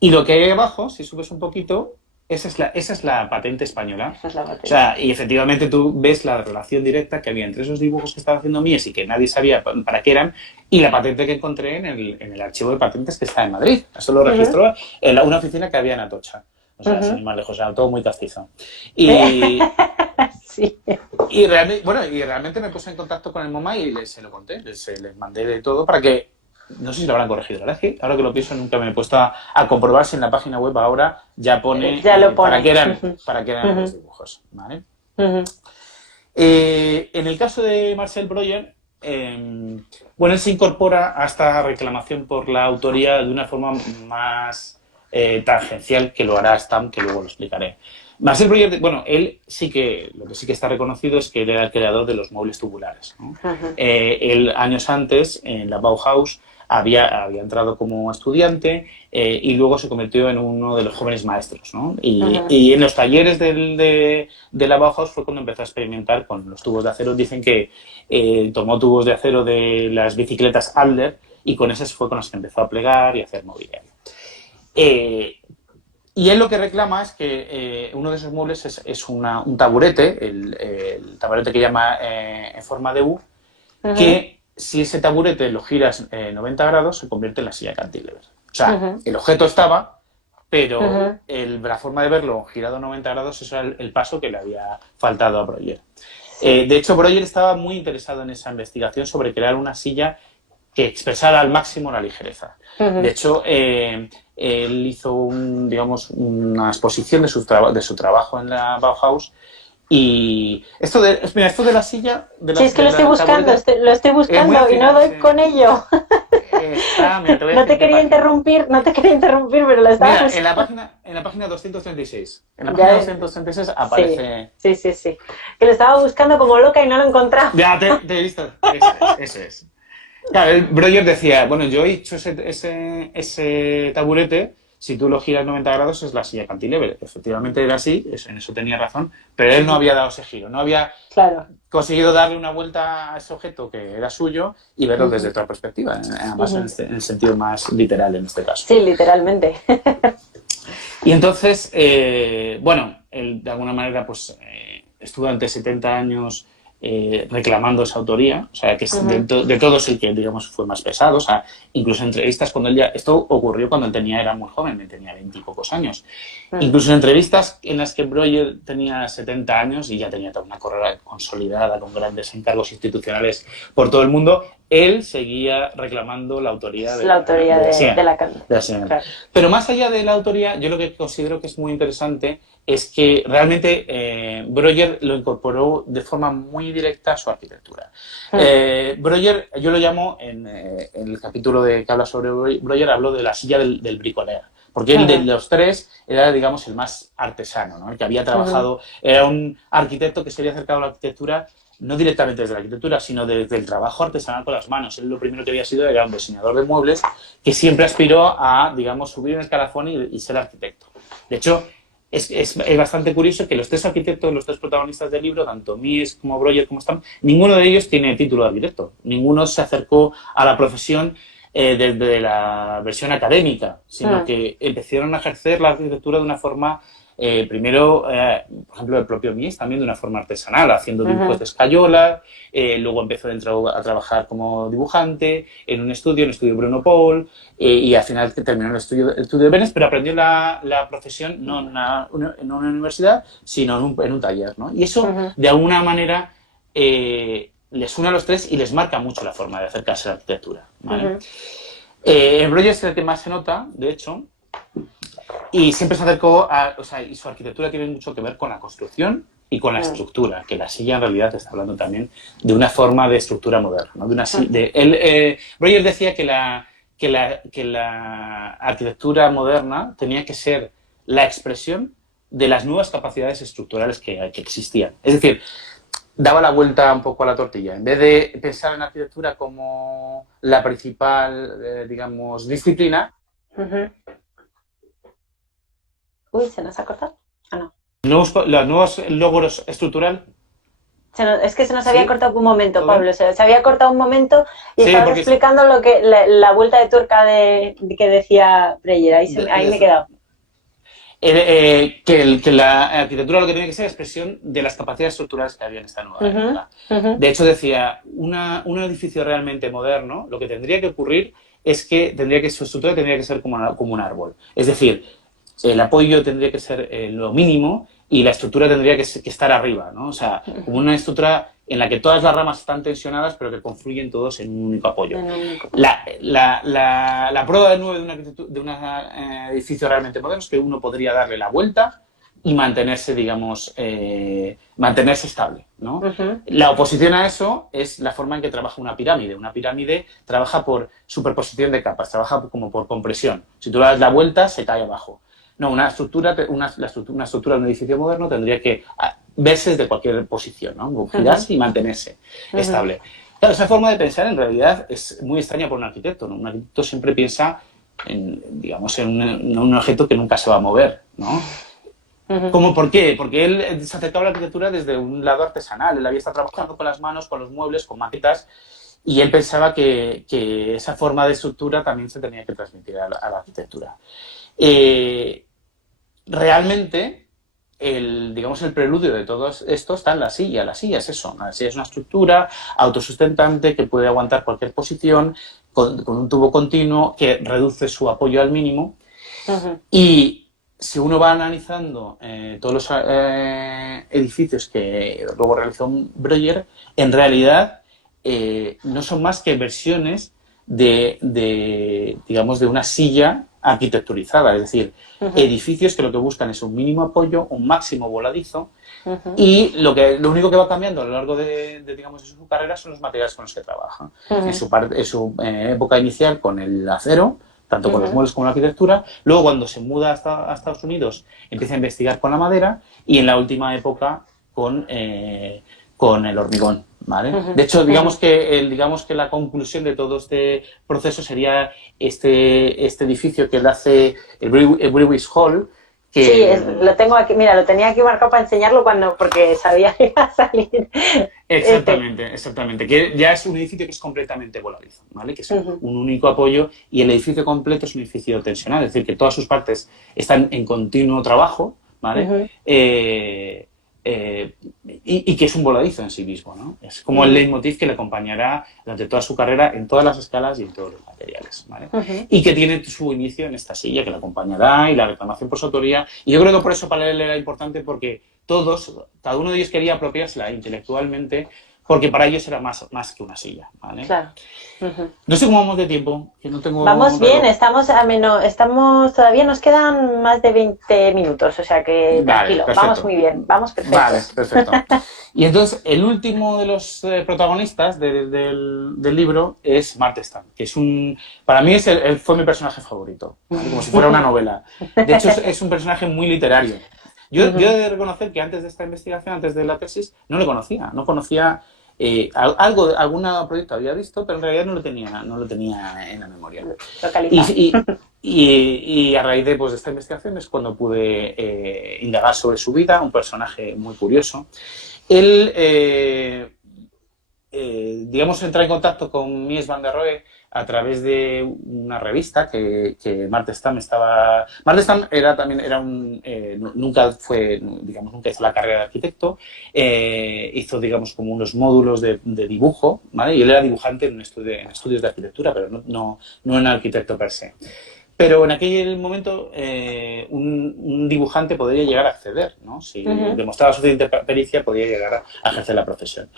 Y lo que hay abajo, si subes un poquito, esa es la patente española. Esa es la patente. O sea, y efectivamente tú ves la relación directa que había entre esos dibujos que estaba haciendo Mies y que nadie sabía para qué eran, y la patente que encontré en el archivo de patentes que está en Madrid. Eso lo registró en una oficina que había en Atocha. O sea, sin ir más lejos, o sea, todo muy castizo. Y, sí. y realmente me puse en contacto con el MoMA y se lo conté, les mandé de todo para que, no sé si lo habrán corregido, la verdad es que ahora que lo pienso nunca me he puesto a comprobar si en la página web ahora ya pone, para qué eran los dibujos, ¿vale? En el caso de Marcel Breuer, él se incorpora a esta reclamación por la autoría de una forma más tangencial, que lo hará Stam, que luego lo explicaré. Marcel Breuer, él lo que sí que está reconocido es que él era el creador de los muebles tubulares, ¿no? Él, años antes, en la Bauhaus, había entrado como estudiante y luego se convirtió en uno de los jóvenes maestros, ¿no? Y en los talleres de la Bauhaus fue cuando empezó a experimentar con los tubos de acero. Dicen que tomó tubos de acero de las bicicletas Adler y con esas fue con las que empezó a plegar y a hacer mobiliario. Y él lo que reclama es que uno de esos muebles es un taburete, el taburete que llama en forma de U, que si ese taburete lo giras 90 grados se convierte en la silla cantilever. O sea, el objeto estaba, pero la forma de verlo girado 90 grados, eso era el paso que le había faltado a Breuer. De hecho, Breuer estaba muy interesado en esa investigación sobre crear una silla que expresara al máximo la ligereza. De hecho, él hizo una exposición de su trabajo en la Bauhaus. Y esto de la silla... Sí, es que lo estoy buscando y no doy con ello. No te quería interrumpir, pero lo estaba buscando. En la página 236. En la página 236 aparece... Sí. Que lo estaba buscando como loca y no lo encontraba. Ya, te he visto. Eso es. Claro, el Breuer decía, yo he hecho ese taburete, si tú lo giras 90 grados es la silla cantilever. Efectivamente era así, en eso tenía razón, pero él no había dado ese giro, no había conseguido darle una vuelta a ese objeto que era suyo y verlo desde otra perspectiva, además en el sentido más literal en este caso. Sí, literalmente. Y entonces, él de alguna manera pues estuvo durante 70 años reclamando esa autoría, o sea, que es de todos el que, digamos, fue más pesado, o sea, incluso en entrevistas cuando él ya, esto ocurrió cuando él era muy joven, él tenía 20 y pocos años, incluso en entrevistas en las que Breuer tenía 70 años y ya tenía toda una carrera consolidada con grandes encargos institucionales por todo el mundo, él seguía reclamando la autoría de Lacan. Claro. Pero más allá de la autoría, yo lo que considero que es muy interesante es que realmente Breuer lo incorporó de forma muy directa a su arquitectura. Breuer, yo lo llamo, en el capítulo que habla sobre Breuer, hablo de la silla del bricoleur. Porque él de los tres era, digamos, el más artesano, ¿no? El que había trabajado, era un arquitecto que se había acercado a la arquitectura no directamente desde la arquitectura, sino desde el trabajo artesanal con las manos. Él lo primero que había sido era un diseñador de muebles que siempre aspiró a, digamos, subir en el escalafón y ser arquitecto. De hecho, es bastante curioso que los tres arquitectos, los tres protagonistas del libro, tanto Mies como Breuer como Stam, ninguno de ellos tiene título de arquitecto. Ninguno se acercó a la profesión desde la versión académica, sino que empezaron a ejercer la arquitectura de una forma... primero, por ejemplo, el propio Mies también de una forma artesanal, haciendo dibujos de escayola, luego empezó a trabajar como dibujante en un estudio Bruno Paul, y al final terminó el estudio de Venice, pero aprendió la profesión no en una universidad, sino en un taller, ¿no? Y eso, de alguna manera, les une a los tres y les marca mucho la forma de acercarse a la arquitectura, ¿vale? Breuer es el que más se nota, de hecho, y siempre se acercó o sea, y su arquitectura tiene mucho que ver con la construcción y con la estructura, que la silla en realidad está hablando también de una forma de estructura moderna, ¿no? Breuer decía que la arquitectura moderna tenía que ser la expresión de las nuevas capacidades estructurales que existían. Es decir, daba la vuelta un poco a la tortilla. En vez de pensar en la arquitectura como la principal, digamos, disciplina, Uy, ¿se nos ha cortado? Ah, no. Los nuevos logros estructural. Es que se nos había cortado un momento, Pablo. Se había cortado un momento y estabas explicando lo que la vuelta de tuerca que decía Breuer. Ahí me he quedado. Que la arquitectura lo que tiene que ser es expresión de las capacidades estructurales que había en esta nueva época. De hecho, decía, un edificio realmente moderno, lo que tendría que ocurrir es que su estructura tendría que ser como un árbol. Es decir, el apoyo tendría que ser lo mínimo y la estructura tendría que estar arriba, ¿no? O sea, como una estructura en la que todas las ramas están tensionadas, pero que confluyen todos en un único apoyo. La prueba de nuevo de un edificio realmente moderno es que uno podría darle la vuelta y mantenerse, digamos, mantenerse estable, ¿no? La oposición a eso es la forma en que trabaja una pirámide. Una pirámide trabaja por superposición de capas, trabaja como por compresión. Si tú le das la vuelta, se cae abajo. No, una estructura de un edificio moderno tendría que verse desde cualquier posición, ¿no? Girarse y mantenerse estable. Claro, esa forma de pensar en realidad es muy extraña por un arquitecto, ¿no? Un arquitecto siempre piensa en un objeto que nunca se va a mover, ¿no? ¿Por qué? Porque él se acercaba a la arquitectura desde un lado artesanal. Él había estado trabajando con las manos, con los muebles, con maquetas, y él pensaba que esa forma de estructura también se tenía que transmitir a la arquitectura. Realmente, el preludio de todo esto está en la silla. La silla es eso. La silla es una estructura autosustentante que puede aguantar cualquier posición con un tubo continuo que reduce su apoyo al mínimo. Y si uno va analizando todos los edificios que luego realizó Breuer, en realidad no son más que versiones de una silla arquitecturizada, es decir, edificios que lo que buscan es un mínimo apoyo, un máximo voladizo, y lo único que va cambiando a lo largo de su carrera son los materiales con los que trabaja. En su época inicial con el acero, tanto con los muebles como la arquitectura, luego cuando se muda a Estados Unidos empieza a investigar con la madera, y en la última época con el hormigón. ¿Vale? De hecho, digamos que la conclusión de todo este proceso sería este edificio que él hace, el Brewis Hall. Sí, lo tengo aquí, mira, lo tenía aquí marcado para enseñarlo porque sabía que iba a salir. Exactamente, que ya es un edificio que es completamente voladizo, ¿vale? Que es un único apoyo, y el edificio completo es un edificio tensional, es decir, que todas sus partes están en continuo trabajo ¿vale? Y que es un voladizo en sí mismo, ¿no? Es como el leitmotiv que le acompañará durante toda su carrera en todas las escalas y en todos los materiales, ¿vale? Y que tiene su inicio en esta silla, que le acompañará, y la reclamación por su autoría. Y yo creo que por eso para él era importante, porque cada uno de ellos quería apropiársela intelectualmente, porque para ellos era más que una silla, ¿vale? Claro. No sé cómo vamos de tiempo, que no tengo... Vamos bien, estamos todavía nos quedan más de 20 minutos, o sea que tranquilo, perfecto. vamos muy bien, vamos perfecto. Vale, perfecto. Y entonces, el último de los protagonistas del libro es Marta Stam, que es para mí fue mi personaje favorito, ¿vale? Como si fuera una novela. De hecho, es un personaje muy literario. Yo he de reconocer que antes de esta investigación, antes de la tesis, no le conocía, no conocía... algún proyecto había visto, pero en realidad no lo tenía en la memoria. Y a raíz de esta investigación es cuando pude indagar sobre su vida, un personaje muy curioso. Él, digamos, entra en contacto con Mies van der Rohe a través de una revista que Marta Stam estaba... Marta Stam nunca hizo la carrera de arquitecto, hizo, digamos, como unos módulos de dibujo, ¿vale? Y él era dibujante en estudios de arquitectura, pero no en arquitecto per se. Pero en aquel momento un dibujante podría llegar a acceder, ¿no? Si demostraba suficiente pericia, podía llegar a ejercer la profesión.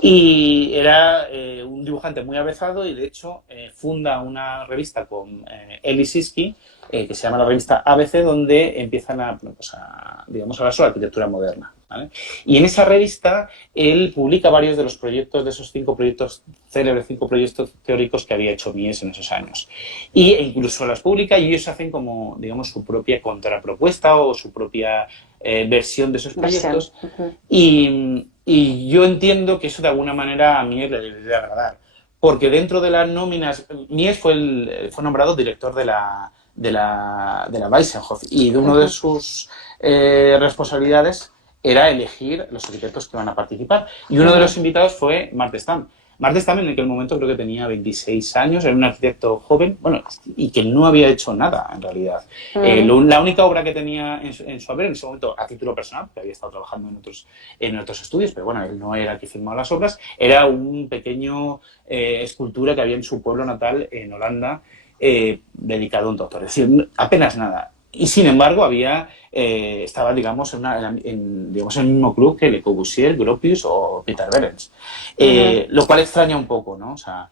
Y era un dibujante muy avezado y, de hecho, funda una revista con Eli Siski, que se llama la revista ABC, donde empiezan a hablar sobre arquitectura moderna, ¿vale? Y en esa revista él publica varios de los proyectos, de esos 5 proyectos célebres, 5 proyectos teóricos que había hecho Mies en esos años. E incluso las publica y ellos hacen como, digamos, su propia contrapropuesta o su propia versión de esos proyectos. Y yo entiendo que eso de alguna manera a Mies le debe agradar, porque dentro de las nóminas, Mies fue nombrado director de la Weissenhof, y de una de sus responsabilidades era elegir los arquitectos que van a participar. Y uno de los invitados fue Marta Stam. Marta Stam en aquel momento creo que tenía 26 años, era un arquitecto joven, y que no había hecho nada en realidad. La única obra que tenía en su haber en ese momento, a título personal, que había estado trabajando en otros estudios, pero bueno, él no era el que firmaba las obras, era un pequeño escultura que había en su pueblo natal, en Holanda, dedicado a un doctor, es decir, apenas nada. Y sin embargo estaba, digamos, en el mismo club que Le Corbusier, Gropius o Peter Behrens, lo cual extraña un poco, ¿no? O sea,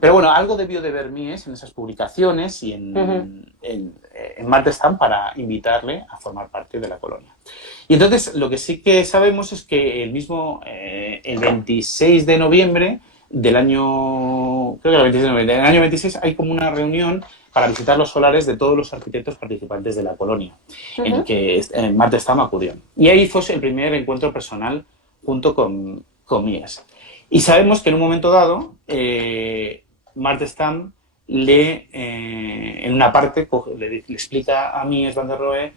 pero bueno, algo debió de ver Mies en esas publicaciones y en Marta Stam para invitarle a formar parte de la colonia. Y entonces lo que sí que sabemos es que el 26 de noviembre del año 26 hay como una reunión para visitar los solares de todos los arquitectos participantes de la colonia, en el que Marta Stam acudió. Y ahí fue el primer encuentro personal junto con Mies. Y sabemos que en un momento dado, Marta Stam en una parte le explica a Mies van der Rohe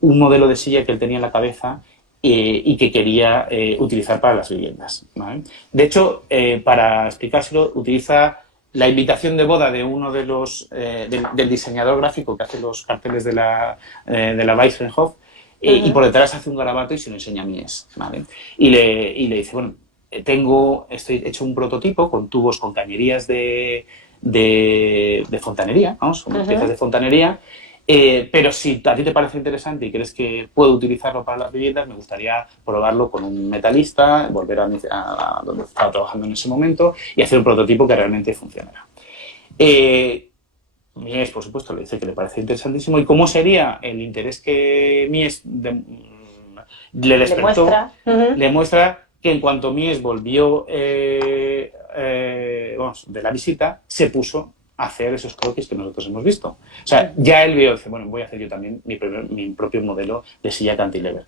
un modelo de silla que él tenía en la cabeza y que quería utilizar para las viviendas, ¿vale? De hecho, para explicárselo, utiliza la invitación de boda de uno de los del diseñador gráfico que hace los carteles de la Weissenhof, y por detrás hace un garabato y se lo enseña a Mies, ¿vale? Y le dice, bueno, estoy hecho un prototipo con tubos, con cañerías de fontanería, vamos, con piezas de fontanería. Pero si a ti te parece interesante y crees que puedo utilizarlo para las viviendas, me gustaría probarlo con un metalista, volver a donde estaba trabajando en ese momento y hacer un prototipo que realmente funcionara. Mies, por supuesto, le dice que le parece interesantísimo. ¿Y cómo sería el interés que Mies le despertó? Le muestra que en cuanto Mies volvió de la visita, se puso hacer esos croquis que nosotros hemos visto. O sea, ya él vio, dice, bueno, voy a hacer yo también mi propio modelo de silla cantilever.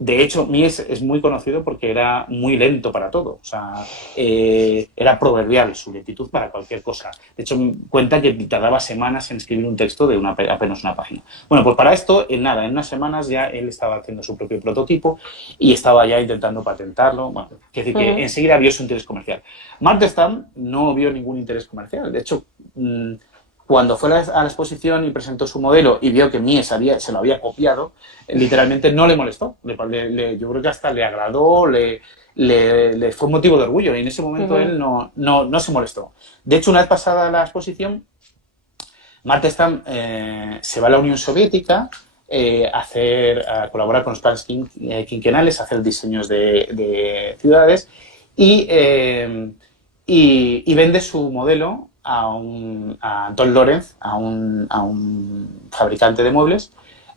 De hecho, Mies es muy conocido porque era muy lento para todo. O sea, era proverbial su lentitud para cualquier cosa. De hecho, cuenta que tardaba semanas en escribir un texto de apenas una página. Bueno, pues para esto, en unas semanas ya él estaba haciendo su propio prototipo y estaba ya intentando patentarlo. Bueno, quiere decir que enseguida vio su interés comercial. Marta Stam no vio ningún interés comercial. De hecho, cuando fue a la exposición y presentó su modelo y vio que Mies se lo había copiado, literalmente no le molestó. Yo creo que hasta le agradó, le fue motivo de orgullo y en ese momento él no se molestó. De hecho, una vez pasada la exposición, Marta Stam se va a la Unión Soviética a colaborar con los planes quinquenales, a hacer diseños de ciudades y vende su modelo a Anton Lorenz, a un fabricante de muebles,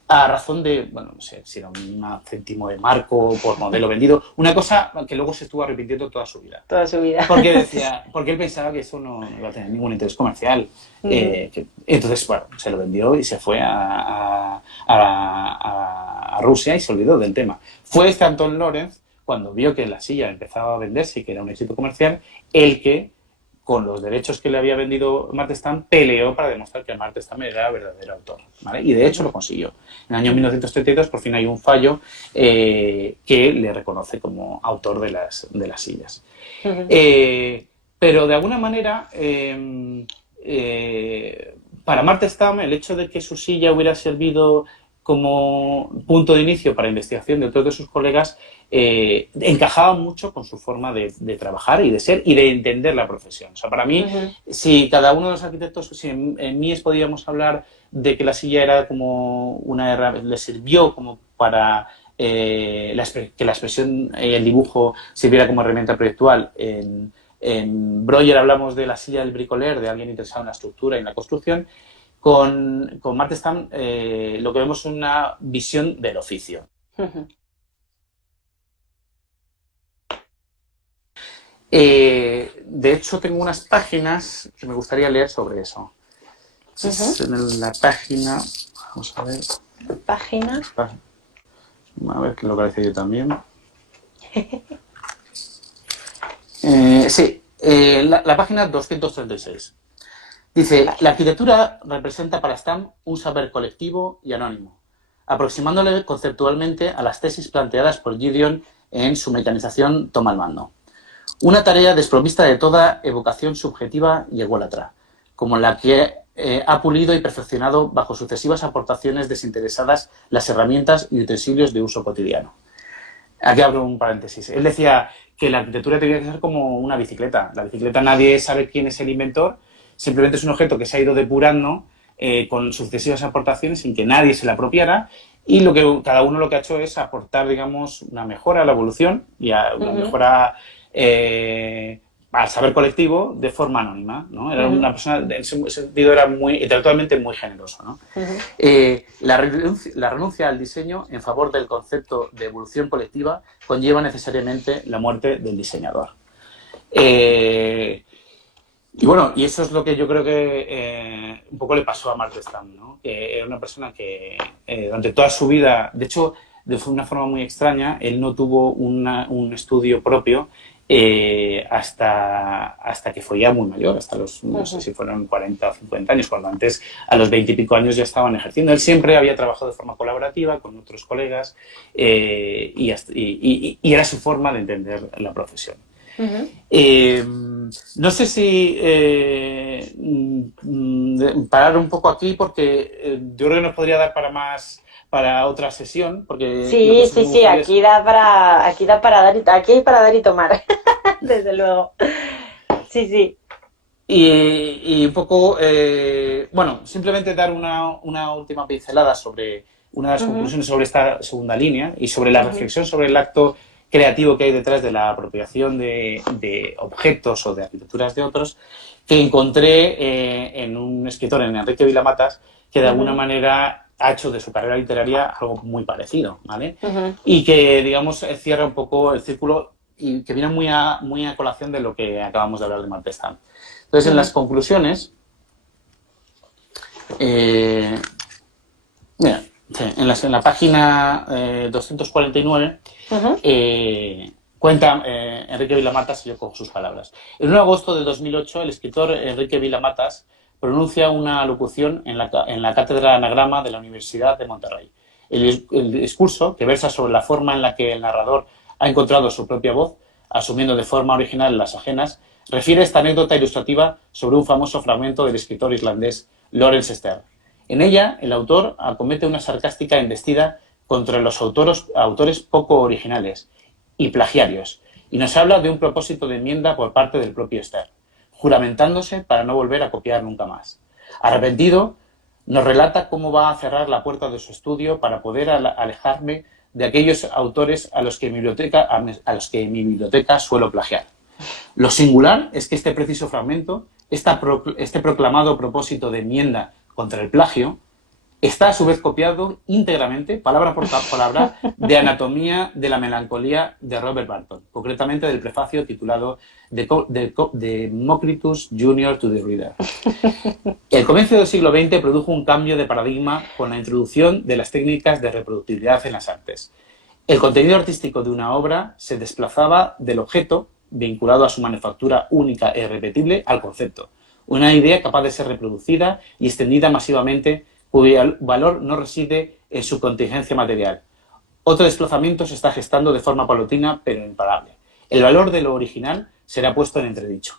a razón de, bueno, no sé si era un céntimo de marco por modelo vendido, una cosa que luego se estuvo arrepintiendo toda su vida. Toda su vida. Porque él pensaba que eso no iba a tener ningún interés comercial. Entonces, bueno, se lo vendió y se fue a Rusia y se olvidó del tema. Fue este Anton Lorenz, cuando vio que la silla empezaba a venderse y que era un éxito comercial, el que, con los derechos que le había vendido Marta Stam, peleó para demostrar que Marta Stam era el verdadero autor, ¿vale? Y de hecho lo consiguió. En el año 1932 por fin hay un fallo que le reconoce como autor de las sillas. Pero de alguna manera, para Marta Stam, el hecho de que su silla hubiera servido como punto de inicio para investigación de otros de sus colegas encajaba mucho con su forma de trabajar y de ser y de entender la profesión. O sea, para mí, si cada uno de los arquitectos, si en Mies podíamos hablar de que la silla era como una herramienta, le sirvió como para que la expresión y el dibujo sirviera como herramienta proyectual. En Breuer hablamos de la silla del bricoleur, de alguien interesado en la estructura y en la construcción. Con Marta Stam lo que vemos es una visión del oficio. De hecho, tengo unas páginas que me gustaría leer sobre eso. En la página, vamos a ver. ¿Página? A ver que lo localice yo también. Sí, la página 236. Dice, la arquitectura representa para Stam un saber colectivo y anónimo, aproximándole conceptualmente a las tesis planteadas por Gideon en su mecanización Toma el mando. Una tarea desprovista de toda evocación subjetiva y ególatra, como la que ha pulido y perfeccionado bajo sucesivas aportaciones desinteresadas las herramientas y utensilios de uso cotidiano. Aquí abro un paréntesis. Él decía que la arquitectura tenía que ser como una bicicleta. La bicicleta nadie sabe quién es el inventor, simplemente es un objeto que se ha ido depurando con sucesivas aportaciones sin que nadie se la apropiara y cada uno lo que ha hecho es aportar, digamos, una mejora a la evolución y una mejora al saber colectivo de forma anónima, ¿no? Era una persona, en ese sentido era intelectualmente muy generoso, ¿no? La renuncia al diseño en favor del concepto de evolución colectiva conlleva necesariamente la muerte del diseñador. Y bueno, y eso es lo que yo creo que un poco le pasó a Marta Stam, ¿no? Que era una persona que durante toda su vida, de hecho, de una forma muy extraña, él no tuvo un estudio propio hasta que fue ya muy mayor, hasta los, no sé si fueron 40 o 50 años, cuando antes a los 20 y pico años ya estaban ejerciendo. Él siempre había trabajado de forma colaborativa con otros colegas y era su forma de entender la profesión. No sé si parar un poco aquí porque yo creo que nos podría dar para otra sesión, porque sí, aquí da para dar y tomar, desde luego. Sí. Y un poco, bueno, simplemente dar una última pincelada sobre una de las conclusiones sobre esta segunda línea y sobre la reflexión sobre el acto creativo que hay detrás de la apropiación de objetos o de arquitecturas de otros, que encontré en un escritor, en Enrique Vila-Matas, que de alguna manera ha hecho de su carrera literaria algo muy parecido, ¿vale? Y que, digamos, cierra un poco el círculo y que viene muy a colación de lo que acabamos de hablar de Marta Stam. Entonces, en las conclusiones, mira, en la página 249 cuenta Enrique Vila-Matas, y yo cojo sus palabras. El 1 de agosto de 2008, el escritor Enrique Vila-Matas pronuncia una locución en la Cátedra de Anagrama de la Universidad de Monterrey. El discurso, que versa sobre la forma en la que el narrador ha encontrado su propia voz, asumiendo de forma original las ajenas, refiere esta anécdota ilustrativa sobre un famoso fragmento del escritor irlandés Lawrence Stern. En ella, el autor acomete una sarcástica embestida contra los autores poco originales y plagiarios, y nos habla de un propósito de enmienda por parte del propio Stern, juramentándose para no volver a copiar nunca más. Arrepentido, nos relata cómo va a cerrar la puerta de su estudio para poder alejarme de aquellos autores a los que en mi biblioteca suelo plagiar. Lo singular es que este preciso fragmento, este proclamado propósito de enmienda contra el plagio, está a su vez copiado íntegramente, palabra por palabra, de Anatomía de la melancolía de Robert Burton, concretamente del prefacio titulado Democritus Jr. to the Reader. El comienzo del siglo XX produjo un cambio de paradigma con la introducción de las técnicas de reproductibilidad en las artes. El contenido artístico de una obra se desplazaba del objeto, vinculado a su manufactura única e irrepetible, al concepto, una idea capaz de ser reproducida y extendida masivamente, cuyo valor no reside en su contingencia material. Otro desplazamiento se está gestando de forma paulatina pero imparable. El valor de lo original será puesto en entredicho.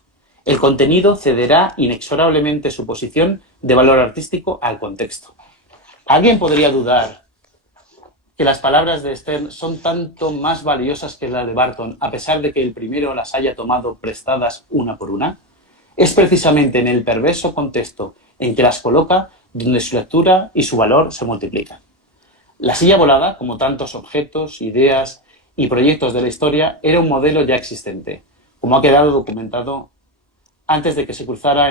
El contenido cederá inexorablemente su posición de valor artístico al contexto. ¿Alguien podría dudar que las palabras de Stern son tanto más valiosas que las de Burton, a pesar de que el primero las haya tomado prestadas una por una? Es precisamente en el perverso contexto en que las coloca donde su lectura y su valor se multiplican. La silla volada, como tantos objetos, ideas y proyectos de la historia, era un modelo ya existente, como ha quedado documentado antes de que se cruzara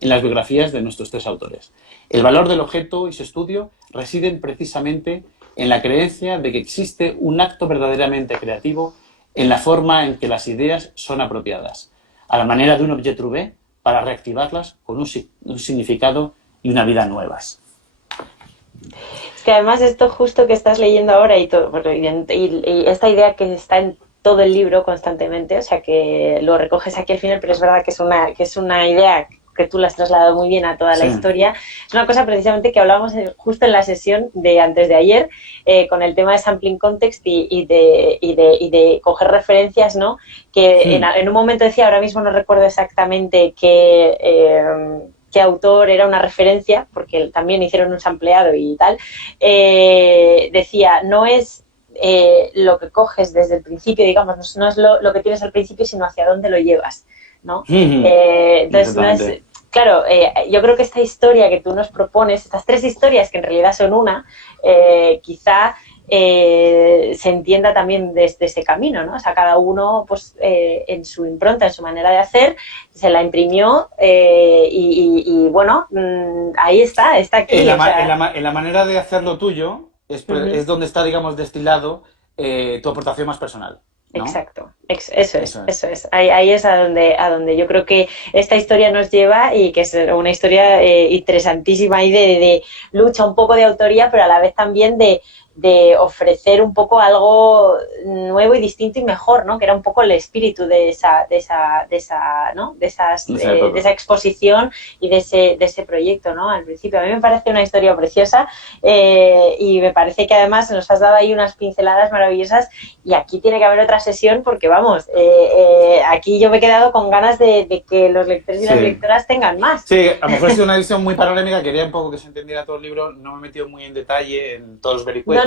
en las biografías de nuestros tres autores. El valor del objeto y su estudio residen precisamente en la creencia de que existe un acto verdaderamente creativo en la forma en que las ideas son apropiadas, a la manera de un objet trouvé, para reactivarlas con un significado y una vida nuevas. Es que además esto justo que estás leyendo ahora y todo, y esta idea que está en todo el libro constantemente, o sea que lo recoges aquí al final, pero es verdad que es una idea que tú la has trasladado muy bien a toda la historia. Es una cosa precisamente que hablábamos justo en la sesión de antes de ayer, con el tema de sampling context y de coger referencias, ¿no? Que en un momento decía, ahora mismo no recuerdo exactamente qué autor era una referencia, porque también hicieron un sampleado y tal, decía, no es lo que coges desde el principio, digamos, no es lo que tienes al principio, sino hacia dónde lo llevas, ¿no? Entonces, no es, claro, yo creo que esta historia que tú nos propones, estas tres historias que en realidad son una, quizá se entienda también desde ese camino, ¿no? O sea, cada uno pues en su impronta, en su manera de hacer, se la imprimió y bueno, ahí está aquí. En la manera de hacerlo tuyo es donde está, digamos, destilado tu aportación más personal, ¿no? Exacto, eso es. Ahí es a donde yo creo que esta historia nos lleva y que es una historia interesantísima y de lucha, un poco de autoría, pero a la vez también de ofrecer un poco algo nuevo y distinto y mejor, ¿no? Que era un poco el espíritu de esa exposición y de ese proyecto, ¿no? Al principio. A mí me parece una historia preciosa y me parece que además nos has dado ahí unas pinceladas maravillosas y aquí tiene que haber otra sesión porque, vamos, aquí yo me he quedado con ganas de que los lectores y las lectoras tengan más. Sí, a lo mejor ha sido una edición muy panorámica, quería un poco que se entendiera todo el libro, no me he metido muy en detalle en todos los vericuetos.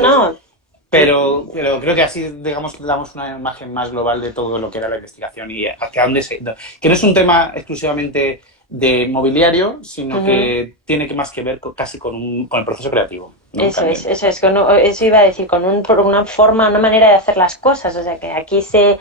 Pero creo que así, digamos, damos una imagen más global de todo lo que era la investigación y hacia dónde que no es un tema exclusivamente de mobiliario, sino que tiene más que ver casi con el proceso creativo, ¿no? Eso iba a decir, con una forma, una manera de hacer las cosas, o sea que aquí se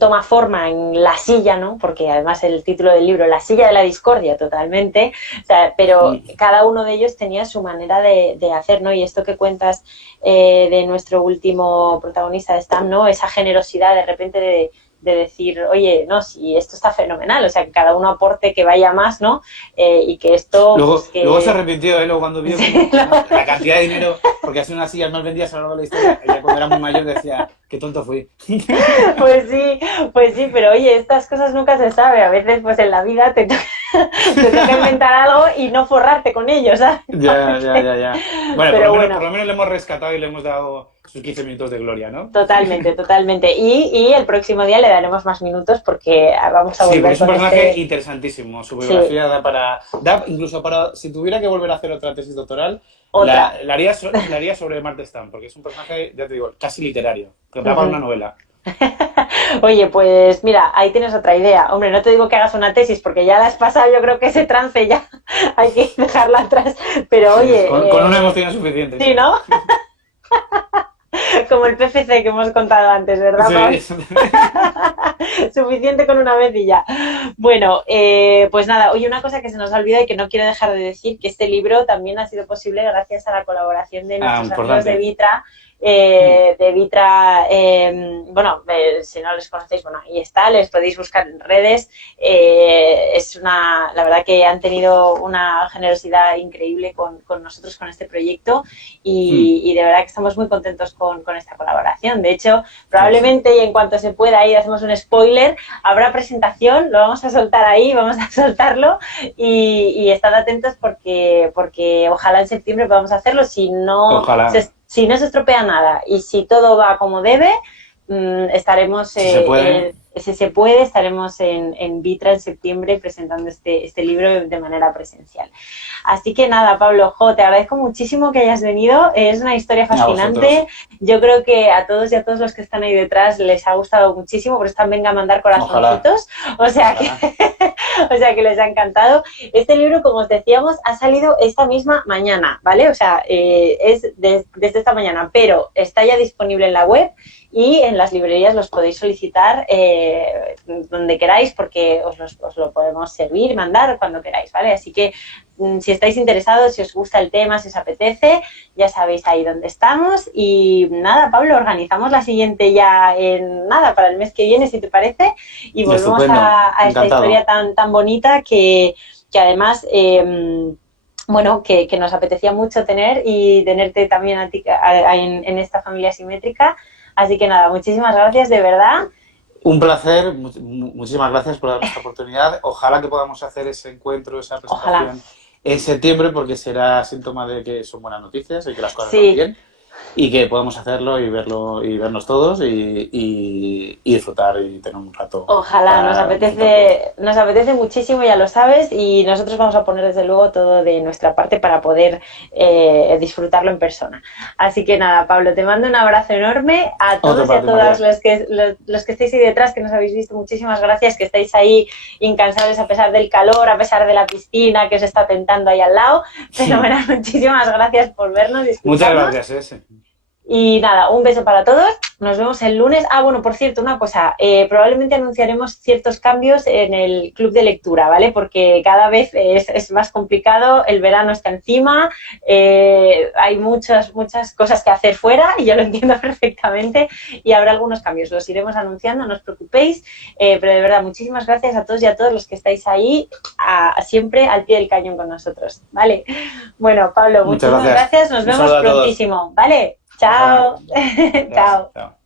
toma forma en la silla, ¿no? Porque además el título del libro, La silla de la discordia, totalmente, o sea, pero cada uno de ellos tenía su manera de hacer, ¿no? Y esto que cuentas de nuestro último protagonista de Stam, ¿no? Esa generosidad de repente de decir, oye, no, si esto está fenomenal, o sea, que cada uno aporte que vaya más, ¿no? Y que esto... Luego se arrepintió, luego cuando vio la cantidad de dinero, porque así unas sillas más vendidas a lo largo de la historia, ella cuando era muy mayor decía, qué tonto fui. Pues sí, pero oye, estas cosas nunca se sabe, a veces pues en la vida te te toca inventar algo y no forrarte con ello, ¿sabes? Ya. Bueno, Pero por lo menos le hemos rescatado y le hemos dado sus 15 minutos de gloria, ¿no? Totalmente. Y el próximo día le daremos más minutos porque vamos a volver. Sí, porque es un con personaje interesantísimo. Su biografía da incluso para, si tuviera que volver a hacer otra tesis doctoral, la haría sobre Marta Stam, porque es un personaje, ya te digo, casi literario, que da para una novela. Oye, pues mira, ahí tienes otra idea. Hombre, no te digo que hagas una tesis porque ya la has pasado, yo creo que ese trance ya hay que dejarla atrás. Pero oye... Con una hemos tenido suficiente. Sí, ¿no? Como el PFC que hemos contado antes, ¿verdad? Sí. Suficiente con una vez y ya. Bueno, pues nada, oye, una cosa que se nos ha olvidado y que no quiero dejar de decir, que este libro también ha sido posible gracias a la colaboración de nuestros amigos de Vitra. Si no les conocéis, bueno, ahí está, les podéis buscar en redes. La verdad que han tenido una generosidad increíble con nosotros, con este proyecto, y de verdad que estamos muy contentos con esta colaboración. De hecho, probablemente, y en cuanto se pueda, ahí hacemos un spoiler, habrá presentación, lo vamos a soltar ahí, vamos a soltarlo, y estad atentos porque ojalá en septiembre podamos hacerlo, si no se estropea nada y si todo va como debe, estaremos, si se puede, estaremos en Vitra en septiembre presentando este libro de manera presencial. Así que nada, Pablo, te agradezco muchísimo que hayas venido, es una historia fascinante. Yo creo que a todos y a todos los que están ahí detrás les ha gustado muchísimo, por eso también venga a mandar corazoncitos, o sea que les ha encantado. Este libro, como os decíamos, ha salido esta misma mañana, ¿vale? O sea, es desde esta mañana, pero está ya disponible en la web y en las librerías los podéis solicitar donde queráis, porque os lo podemos servir, mandar cuando queráis, ¿vale? Así que si estáis interesados, si os gusta el tema, si os apetece, ya sabéis ahí dónde estamos. Y nada, Pablo, organizamos la siguiente ya para el mes que viene, si te parece, y volvemos a esta historia tan bonita que además... que nos apetecía mucho tenerte también a ti en esta familia simétrica. Así que nada, muchísimas gracias, de verdad. Un placer, muchísimas gracias por darme esta oportunidad. Ojalá que podamos hacer ese encuentro, esa presentación en septiembre, porque será síntoma de que son buenas noticias y que las cosas van bien. Y que podamos hacerlo y verlo y vernos todos y disfrutar y tener un rato. Ojalá, nos apetece muchísimo, ya lo sabes, y nosotros vamos a poner desde luego todo de nuestra parte para poder disfrutarlo en persona. Así que nada, Pablo, te mando un abrazo enorme a todos y a todas los que estáis ahí detrás, que nos habéis visto. Muchísimas gracias, que estáis ahí incansables a pesar del calor, a pesar de la piscina que os está tentando ahí al lado. Pero bueno, muchísimas gracias por vernos y escucharnos. Muchas gracias, Y nada, un beso para todos. Nos vemos el lunes. Bueno, por cierto, una cosa. Probablemente anunciaremos ciertos cambios en el club de lectura, ¿vale? Porque cada vez es más complicado. El verano está encima. Hay muchas cosas que hacer fuera y yo lo entiendo perfectamente. Y habrá algunos cambios. Los iremos anunciando, no os preocupéis. Pero de verdad, muchísimas gracias a todos y a todos los que estáis ahí siempre al pie del cañón con nosotros, ¿vale? Bueno, Pablo, muchísimas gracias. Nos vemos prontísimo, ¿vale? Chao. Chao.